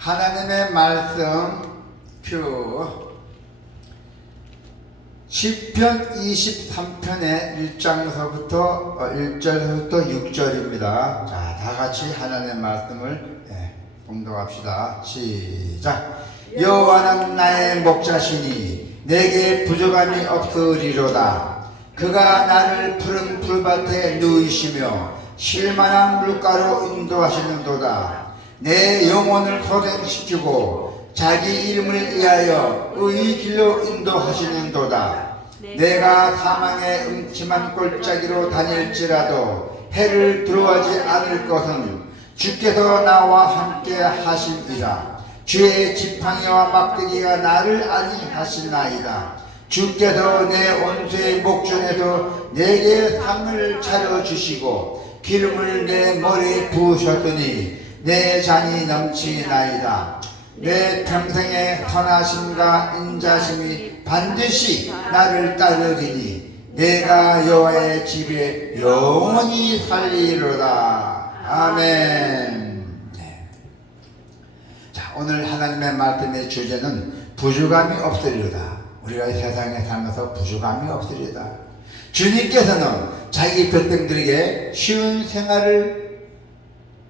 하나님의 말씀 큐 시편 23편의 1장서부터 1절부터 6절입니다. 자, 다 같이 하나님의 말씀을 봉독합시다. 시작. 여호와는 나의 목자시니 내게 부족함이 없으리로다. 그가 나를 푸른 풀밭에 누이시며 쉴만한 물가로 인도하시는도다. 내 영혼을 소생시키고 자기 이름을 위하여 의의 길로 인도하시는도다. 내가 사망의 음침한 골짜기로 다닐지라도 해를 두려워하지 않을 것은 주께서 나와 함께 하심이라. 주의 지팡이와 막대기가 나를 안위하시나이다. 주께서 내 원수의 목전에도 내게 상을 차려주시고 기름을 내 머리에 부으셨더니 내 잔이 넘치나이다. 내 평생의 선하심과 인자심이 반드시 나를 따르리니 내가 여호와의 집에 영원히 살리로다. 아멘. 자, 오늘 하나님의 말씀의 주제는 부족함이 없으리로다. 우리가 세상에 살면서 부족함이 없으리로다. 주님께서는 자기 백성들에게 쉬운 생활을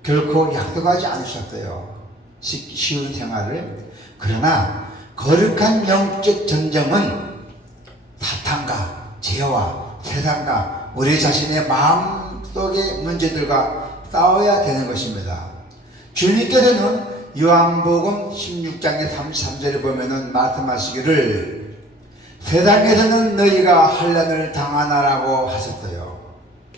결코 약속하지 않으셨어요. 쉬운 생활을. 그러나 거룩한 영적 전쟁은 사탄과 죄와 세상과 우리 자신의 마음속의 문제들과 싸워야 되는 것입니다. 주님께서는 요한복음 16장의 33절에 보면은 말씀하시기를 세상에서는 너희가 환난을 당하나라고 하셨어요.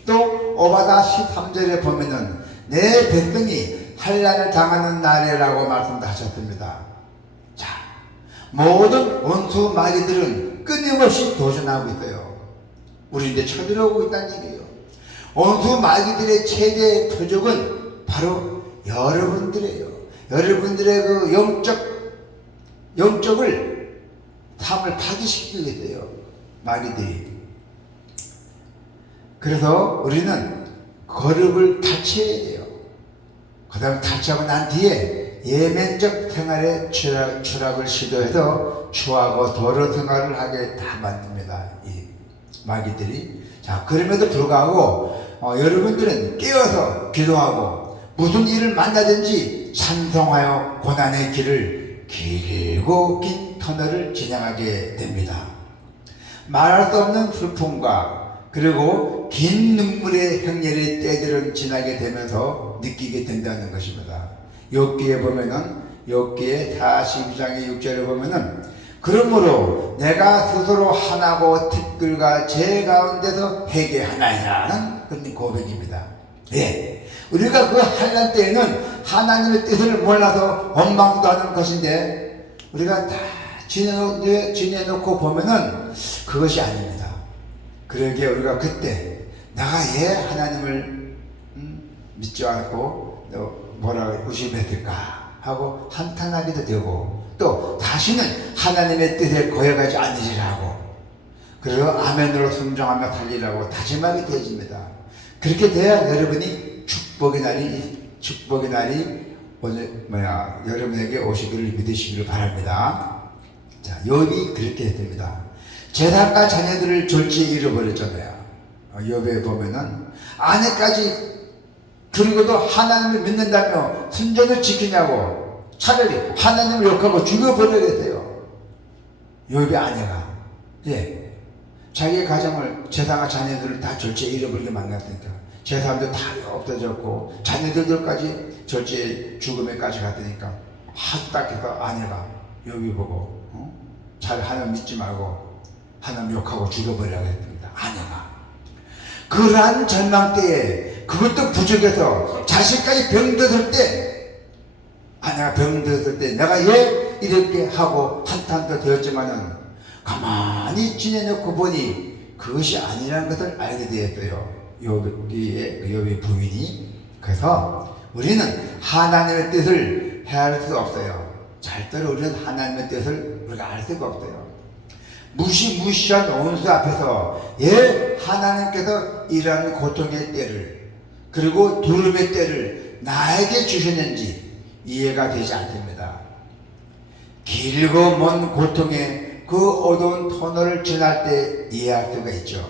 또 오바다 13절에 보면은 내 백성이 환난을 당하는 날이라고 말씀도 하셨습니다. 자, 모든 원수 마귀들은 끊임없이 도전하고 있어요. 우리 이제 쳐들어오고 있다는 얘기예요. 원수 마귀들의 최대 표적은 바로 여러분들이에요. 여러분들의 그 영적을 삶을 파괴시키고 있어요. 마귀들이. 그래서 우리는 거룩을 탈취해야 돼요. 그 다음에 탈취하고 난 뒤에 예면적 생활에 추락을 시도해서 추하고 더러운 생활을 하게 다 만듭니다. 이 마귀들이. 자, 그럼에도 불구하고 여러분들은 깨어서 기도하고 무슨 일을 만나든지 찬송하여 고난의 길을 길고 긴 터널을 진행하게 됩니다. 말할 수 없는 슬픔과 그리고 긴 눈물의 행렬의 때들은 지나게 되면서 느끼게 된다는 것입니다. 욥기에 보면은 욥기의 42장의 6절에 보면은 그러므로 내가 스스로 하나고 티끌과 제 가운데서 회개하나이라는 그런 고백입니다. 예, 우리가 그 환난 때에는 하나님의 뜻을 몰라서 원망도 하는 것인데 우리가 다 지내놓고 보면은 그것이 아닙니다. 그러기에 우리가 그때 내가 왜 하나님을 믿지 않고 뭐라 의심했을까 하고 한탄하기도 되고 또 다시는 하나님의 뜻에 거역하지 않으리라 하고 그리고 아멘으로 순종하며 살리라고 다짐하게 되어집니다. 그렇게 돼야 여러분이 축복의 날이 오늘 여러분에게 오시기를 믿으시기를 바랍니다. 자, 욥이 그렇게 했습니다. 제사과 자녀들을 졸지에 잃어버렸잖아요. 욥에 보면은 아내까지 그리고도 하나님을 믿는다며 순전을 지키냐고 차라리 하나님을 욕하고 죽여버려야겠어요. 욥의 아내가 자기의 가정을 제사과 자녀들을 다 졸지에 잃어버리게 만났으니까 제사람도 다 없어졌고 자녀들까지 졸지에 죽음에까지 갔으니까 하딱해서 아내가 욥이 보고 잘 하나님 믿지 말고 하나님 욕하고 죽여버리라고 했습니다. 아내가 그러한 절망 때에 그것도 부족해서 자식까지 병들었을 때 아내가 병들었을 때 내가 왜 이렇게 하고 한탄도 되었지만은 가만히 지내놓고 보니 그것이 아니라는 것을 알게 되었어요. 욥의 부인이. 그래서 우리는 하나님의 뜻을 헤아릴 수 없어요. 절대로 우리는 하나님의 뜻을 우리가 알 수가 없어요. 무시무시한 원수 앞에서 하나님께서 이러한 고통의 때를 그리고 두려움의 때를 나에게 주셨는지 이해가 되지 않습니다. 길고 먼 고통의 그 어두운 터널을 지날 때 이해할 수가 있죠.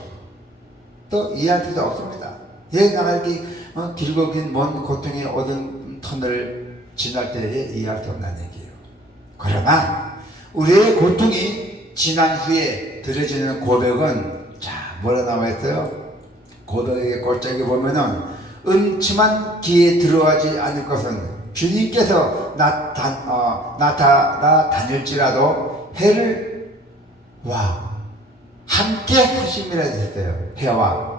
또 이해할 수도 없습니다. 나가기 길고 긴 먼 고통의 어두운 터널을 지날 때에 이해할 수 없다는 얘기예요. 그러나 우리의 고통이 지난 후에 들어지는 고백은 뭐라 나와 있어요? 고백의 골짜기 보면은 음침한 기에 들어가지 않을 것은 주님께서 나타나 다닐지라도 해를 함께 하심이라 했어요. 해와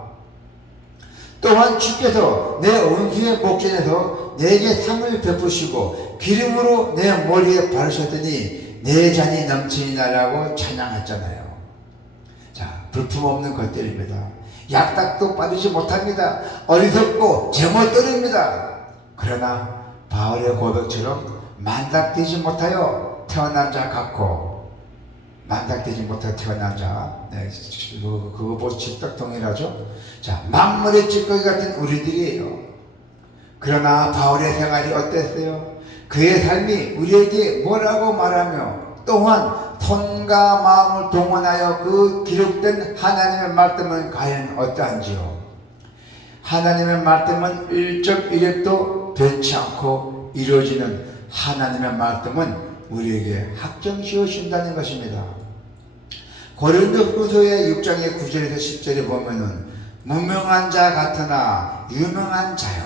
또한 주께서 내 원수의 목전에서 내게 상을 베푸시고 기름으로 내 머리에 바르셨더니 내 잔이 넘치니라라고 찬양했잖아요. 불품없는 것들입니다. 약닥도 빠지지 못합니다. 어리석고 제멋대로입니다. 그러나 바울의 고백처럼 만닥되지 못하여 태어난 자 같고, 만닥되지 못하여 태어난 자, 그거 보고 직접 동일하죠. 만물의 찌꺼기 같은 우리들이에요. 그러나 바울의 생활이 어땠어요? 그의 삶이 우리에게 뭐라고 말하며 또한 손과 마음을 동원하여 그 기록된 하나님의 말씀은 과연 어떠한지요? 하나님의 말씀은 1.1획도 변치 않고 이루어지는 하나님의 말씀은 우리에게 확정지어 준다는 것입니다. 고린도후서의 6장의 9절에서 10절에 보면은 무명한 자 같으나 유명한 자요,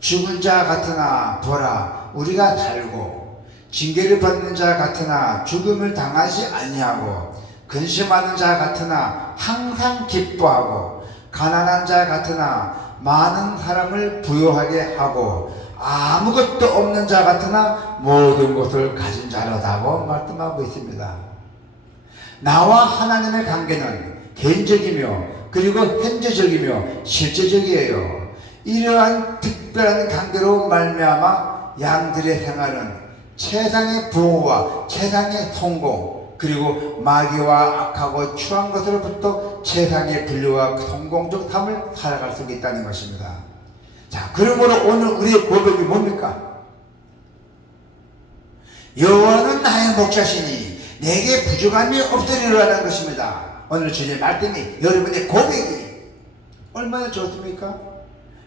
죽은 자 같으나 보라 우리가 살고, 징계를 받는 자 같으나 죽음을 당하지 아니하고, 근심하는 자 같으나 항상 기뻐하고, 가난한 자 같으나 많은 사람을 부유하게 하고, 아무것도 없는 자 같으나 모든 것을 가진 자로다고 말씀하고 있습니다. 나와 하나님의 관계는 개인적이며 그리고 현재적이며 실제적이에요. 이러한 특별한 관계로 말미암아 양들의 생활은 세상의 부호와 세상의 성공, 그리고 마귀와 악하고 추한 것으로부터 세상의 분류와 성공적 삶을 살아갈 수 있다는 것입니다. 그러므로 오늘 우리의 고백이 뭡니까? 여호와는 나의 목자시니 내게 부족함이 없으리라는 것입니다. 오늘 주님의 말씀이, 여러분의 고백이 얼마나 좋습니까?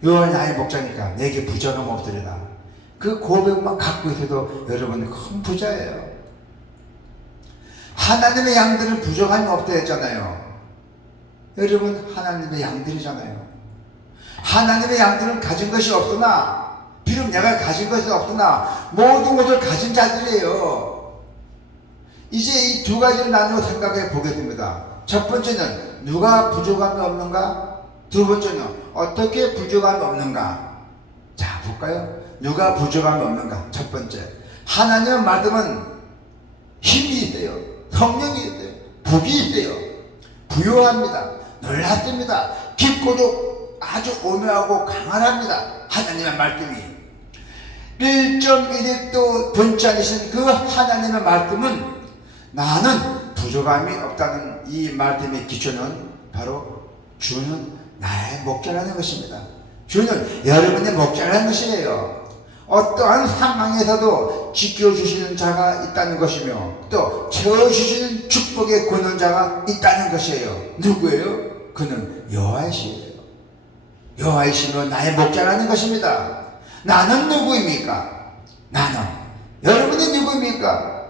여호와는 나의 목자니까 내게 부족함 없으리라. 그 고백만 갖고 있어도 여러분은 큰 부자예요. 하나님의 양들은 부족함이 없다 했잖아요. 여러분 하나님의 양들이잖아요. 하나님의 양들은 가진 것이 없으나, 비록 내가 가진 것이 없으나 모든 것을 가진 자들이에요. 이제 이 두 가지를 나누어 생각해 보겠습니다. 첫 번째는 누가 부족함이 없는가? 두 번째는 어떻게 부족함이 없는가? 볼까요? 누가 부족함이 없는가? 첫 번째, 하나님의 말씀은 힘이 있어요. 성령이 있어요. 복이 있어요. 부유합니다. 놀랍습니다. 깊고도 아주 오묘하고 강한합니다. 하나님의 말씀이 1.1획도 변치 않으신 그 하나님의 말씀은, 나는 부족함이 없다는 이 말씀의 기초는 바로 주는 나의 목자라는 것입니다. 주는 여러분의 목자라는 것이에요. 어떠한 상황에서도 지켜주시는 자가 있다는 것이며 또 채워주시는 축복의 권원자가 있다는 것이에요. 누구예요? 그는 여호와이시에요. 여호와이시면 나의 목자라는 것입니다. 나는 누구입니까? 나는 여러분이 누구입니까?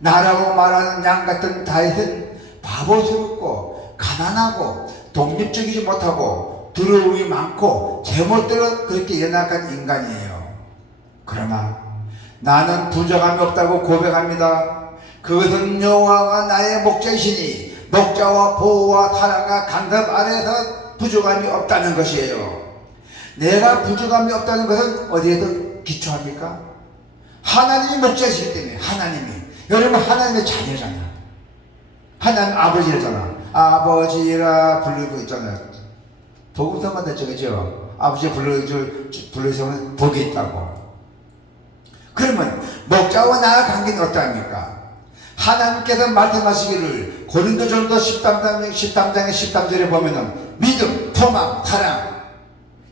나라고 말하는 양 같은 다윗은 바보스럽고 가난하고 독립적이지 못하고 두려움이 많고 제멋대로 그렇게 연약한 인간이에요. 그러나 나는 부족함이 없다고 고백합니다. 그것은 여호와가 나의 목자이시니 목자와 보호와 사랑과 간섭 아래에서 부족함이 없다는 것이에요. 내가 부족함이 없다는 것은 어디에도 기초합니까? 하나님이 목자이시기 때문에. 하나님이, 여러분 하나님의 자녀잖아. 하나님 아버지잖아. 아버지라 부르고 있잖아요. 복음서마다 저거죠. 아버지 부르시면 복이 있다고. 그러면 목자와 나의 관계는 어떠합니까? 하나님께서 말씀하시기를 고린도전서 13장의 13절에 보면은 믿음, 소망, 사랑,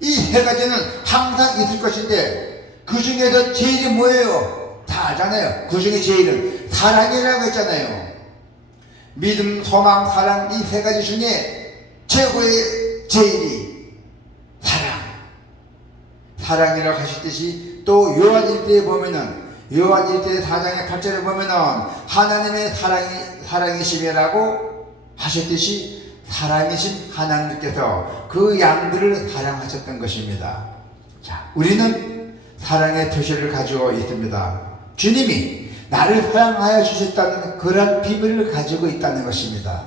이 세 가지는 항상 있을 것인데 그 중에서 제일이 뭐예요? 다 알잖아요. 그 중에 제일은 사랑이라고 했잖아요. 믿음, 소망, 사랑, 이 세 가지 중에 최고의 제일이 사랑이라고 하셨듯이, 또 요한 1대에 보면은, 요한 1대 4장의 8절에 보면은 하나님의 사랑이심이라고 하셨듯이 사랑이신 하나님께서 그 양들을 사랑하셨던 것입니다. 자, 우리는 사랑의 표시를 가지고 있습니다. 주님이 나를 사랑하여 주셨다는 그런 비밀을 가지고 있다는 것입니다.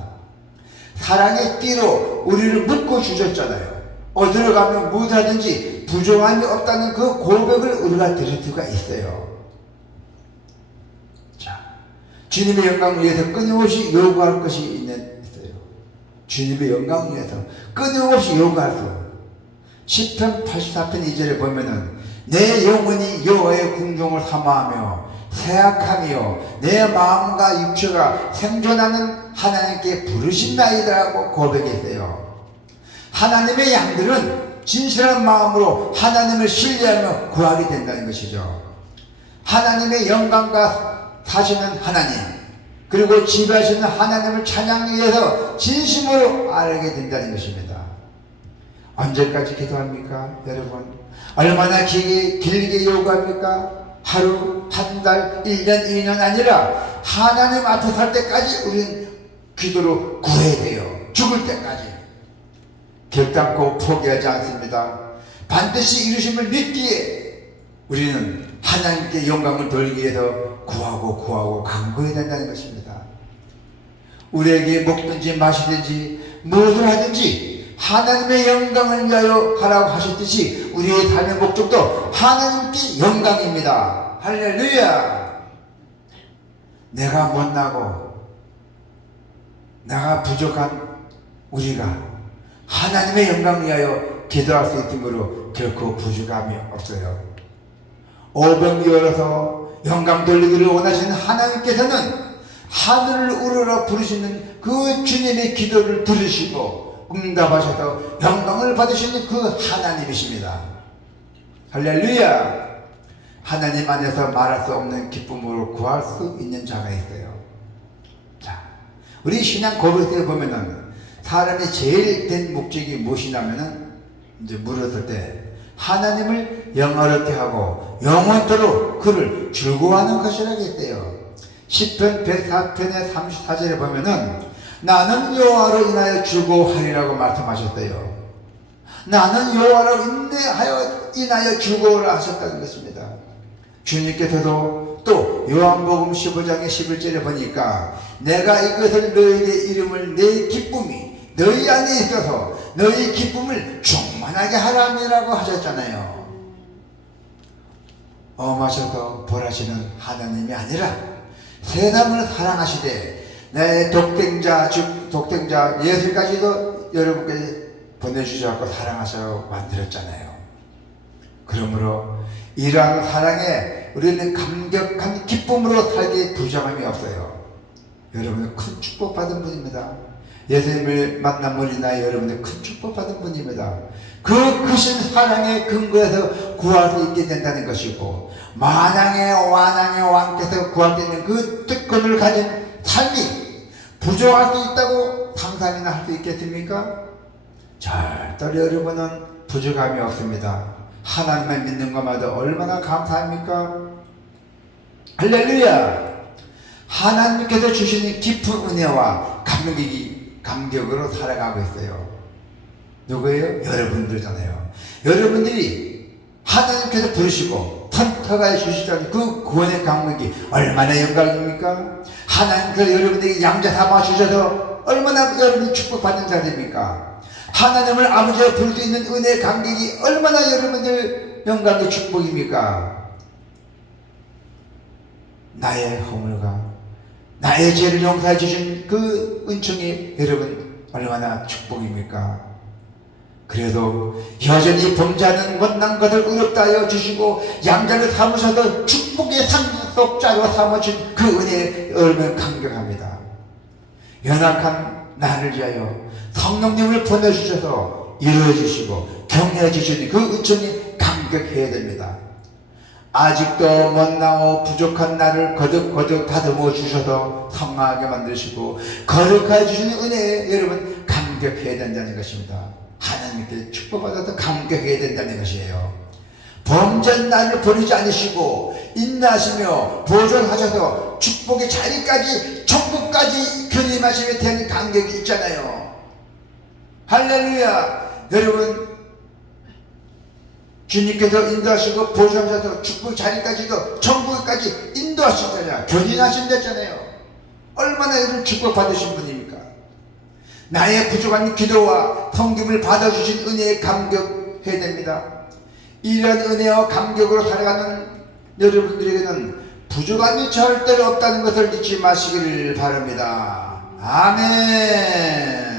사랑의 띠로 우리를 묶어 주셨잖아요. 어디로 가면 무엇하든지 부족함이 없다는 그 고백을 우리가 들을 수가 있어요. 자, 주님의 영광을 위해서 끊임없이 요구할 것이 있어요. 주님의 영광을 위해서 끊임없이 요구할 수. 시편 84편 2절에 보면은 내 영혼이 여호와의 궁종을 사모하며 새약하며 내 마음과 육체가 생존하는 하나님께 부르신나이다라고 고백했어요. 하나님의 양들은 진실한 마음으로 하나님을 신뢰하며 구하게 된다는 것이죠. 하나님의 영광과 사시는 하나님, 그리고 지배하시는 하나님을 찬양하기 위해서 진심으로 알게 된다는 것입니다. 언제까지 기도합니까, 여러분? 얼마나 길게 요구합니까? 하루, 한 달, 1년, 2년 아니라 하나님 앞에 설 때까지 우리는 기도로 구해야 돼요. 죽을 때까지. 결단코 포기하지 않습니다. 반드시 이루심을 믿기에 우리는 하나님께 영광을 돌리기 위해서 구하고 간구해야 된다는 것입니다. 우리에게 먹든지 마시든지 무엇을 하든지 하나님의 영광을 위하여 하라고 하셨듯이 우리의 삶의 목적도 하나님께 영광입니다. 할렐루야. 내가 못나고 내가 부족한 우리가 하나님의 영광을 위하여 기도할 수 있으므로 결코 부족함이 없어요. 오병 이어서 영광 돌리기를 원하시는 하나님께서는 하늘을 우러러 부르시는 그 주님의 기도를 들으시고 응답하셔서 영광을 받으시는 그 하나님이십니다. 할렐루야. 하나님 안에서 말할 수 없는 기쁨으로 구할 수 있는 자가 있어요. 자, 우리 신앙 고백에 보면은 사람이 제일 된 목적이 무엇이냐면은 이제 물었을 때 하나님을 영화롭게 하고 영원토록 그를 즐거워하는 것이라고 했대요. 시편 104편의 34절에 보면은 나는 여호와로 인하여 즐거워하리라고 말씀하셨대요. 나는 여호와로 인하여 즐거워라 하셨다는 것입니다. 주님께서도 또 요한복음 15장의 11절에 보니까 내가 이것을 너희에게 이름을 내 기쁨이 너희 안에 있어서 너희 기쁨을 충만하게 하람이라고 하셨잖아요. 엄하셔서 벌하시는 하나님이 아니라 세상을 사랑하시되 내 독생자 예수까지도 여러분께 보내주셔서 사랑하셔서 만들었잖아요. 그러므로 이러한 사랑에 우리는 감격한 기쁨으로 살기에 부정함이 없어요. 여러분은 큰 축복받은 분입니다. 예수님을 만남으로 인하여 여러분은 큰 축복받은 분입니다. 그 크신 사랑의 근거에서 구할 수 있게 된다는 것이고 만왕의 왕께서 구할 수 있는 그 특권을 가진 삶이 부족할 수 있다고 상상이나 할 수 있겠습니까? 절대로 여러분은 부족함이 없습니다. 하나님만 믿는 것마다 얼마나 감사합니까? 할렐루야. 하나님께서 주시는 깊은 은혜와 감격으로 살아가고 있어요. 누구예요? 여러분들잖아요. 여러분들이 하나님께서 부르시고 선택하여 주시던 그 구원의 감격이 얼마나 영광입니까? 하나님께서 여러분에게 양자 삼아 주셔서 얼마나 여러분이 축복받는 자들입니까? 하나님을 아버지로 부를 수 있는 은혜의 감격이 얼마나 여러분들 영광의 축복입니까? 나의 허물과 나의 죄를 용서해 주신 그 은총이 여러분 얼마나 축복입니까? 그래도 여전히 범죄하는 못난 것을 의롭다 하여 주시고 양자를 삼으셔서 축복의 상속자로 삼아준 그 은혜에 여러분 감격합니다. 연약한 나를 위하여 성령님을 보내주셔서 이루어주시고 격려해 주시는 그 은총이 감격해야 됩니다. 아직도 못나고 부족한 나를 거듭거듭 다듬어 주셔서 성하게 만드시고 거룩하게 주시는 은혜에 여러분 감격해야 된다는 것입니다. 하나님께 축복받아서 감격해야 된다는 것이에요. 범전 나를 버리지 않으시고 인내하시며 보존하셔서 축복의 자리까지 천국까지 견인하심에 대한 감격이 있잖아요. 할렐루야. 여러분 주님께서 인도하시고 보존하셔서 축복 자리까지도 천국까지 인도하신다잖아요. 견인하신다잖아요. 얼마나 여러분 축복 받으신 분입니까? 나의 부족한 기도와 섬김을 받아주신 은혜에 감격해야 됩니다. 이런 은혜와 감격으로 살아가는 여러분들에게는 부족함이 절대로 없다는 것을 잊지 마시기를 바랍니다. 아멘.